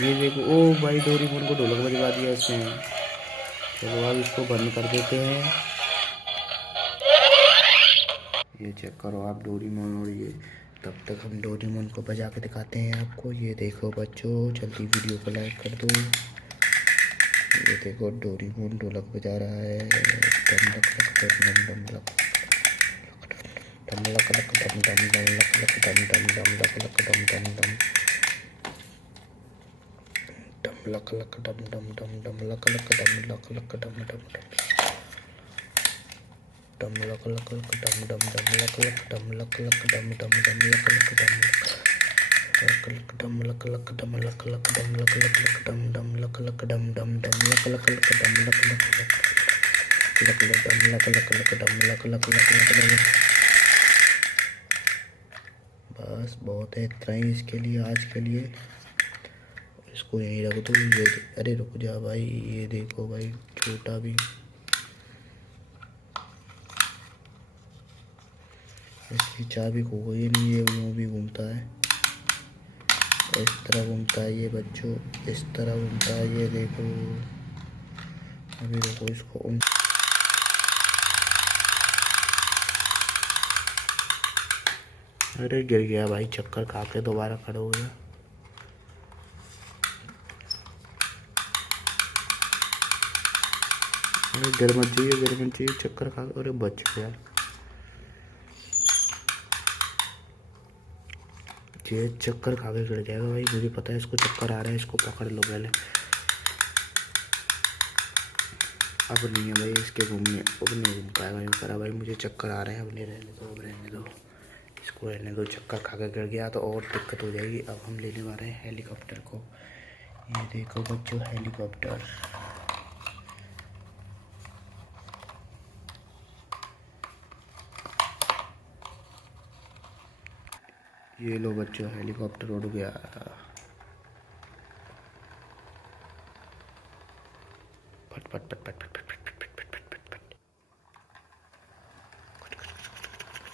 ये देखो, ओ भाई डोरेमोन को ढोलक बजवा दिया इसने। चलो अब इसको बंद कर देते हैं। ये चेक करो आप डोरेमोन, और ये तब तक हम डोरेमोन को बजा के दिखाते हैं आपको। ये देखो बच्चों, जल्दी वीडियो को लाइक कर दो। ये देखो डोरेमोन ढोलक बजा रहा है। डम लक लक डम डम डम लक डम लक लक डम डम डम लक लक डम डम डम लक लक डम डम डम डम लक लक डम डम डम डम लक लक डम लक लक डम डम डम डम लक लक लक डम डम डम लक लक डम लक लक डम डम डम लक लक डम लक लक डम लक लक डम लक लक डम लक लक लक डम डम लक लक डम डम डम लक लक लक डम लक लक लक लक डम लक लक लक डम लक लक लक लक। बस बहुत है इतना ही इसके लिए, आज के लिए। इसको यहीं रख दो। ये अरे रुक जा भाई, ये देखो भाई छोटा भी, इसकी चाबी खो गई नहीं। ये यूँ भी घूमता है, इस तरह घूमता है ये बच्चों, इस तरह घूमता है। ये देखो, अभी देखो इसको अरे गिर गया भाई, चक्कर खा के दोबारा खड़ा हो गया। अरे गिर मत जाइए, गिर मत जाइए, चक्कर खा के। अरे बच गया। ये चक्कर खा के गिर जाएगा भाई, मुझे पता है इसको चक्कर आ रहा है। इसको पकड़ लो पहले। अब नहीं है भाई इसके घूमने, अब नहीं घूम पाएगा यूँ करा भाई। मुझे चक्कर आ रहे हैं, अब नहीं रहने दो, अब रहने दो, इसको रहने दो। चक्कर खा के गिर गया तो और दिक्कत हो जाएगी। अब हम लेने वाले हैं हेलीकॉप्टर को। ये देखो बच्चों हेलीकॉप्टर। ये लो बच्चों, हेलीकॉप्टर उड़ गया। फट फट फट फट फट फट फट।